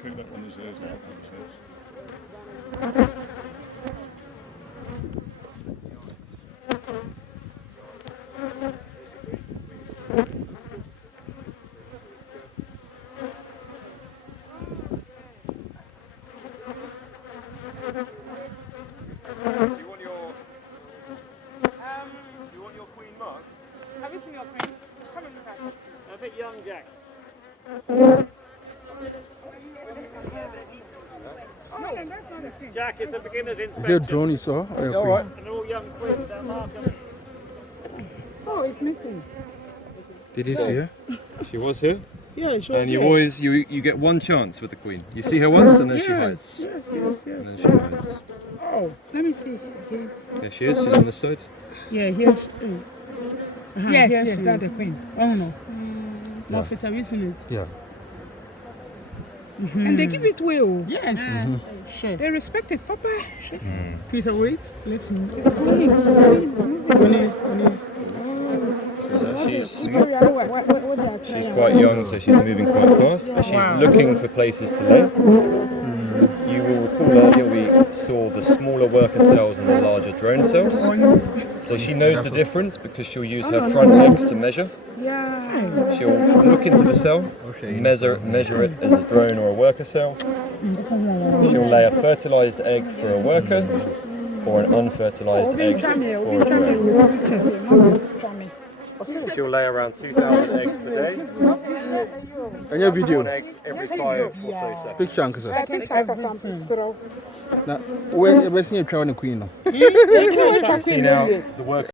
think that one is hers. I think it's hers. You want your queen mark? Have you seen your queen? Come and look at it. A bit young, Jack. Jack, it's a beginner's inspection. Is it a drone you saw? Or a queen? An all young queen, don't mark them. Oh, it's missing. Did you see her? She was here. Yeah, she was And you here. always you get one chance with the queen. You see her once and then she hides. Yes, And then she hides. Oh, let me see again. There she is. She's on the side. Yeah, here's. Yes, yes, that's the queen. Oh no. No, fit, have you seen it? Yeah. And they give it way. Oh. Yes. Sure. They respect it, Papa. Peter, wait. Let's move. She's quite young, so she's moving quite fast, but she's looking for places to lay. You will recall earlier we saw the smaller worker cells and the larger drone cells. So she knows the difference because she'll use her front legs to measure. Yeah. She'll look into the cell, measure it as a drone or a worker cell. She'll lay a fertilized egg for a worker or an unfertilized egg for a drone. She'll lay around 2,000 eggs per day. And your video? One egg every 5 or so seconds. Picture, Uncle Sir. I can take some. Now, where's your crown and queen now? See now, the worker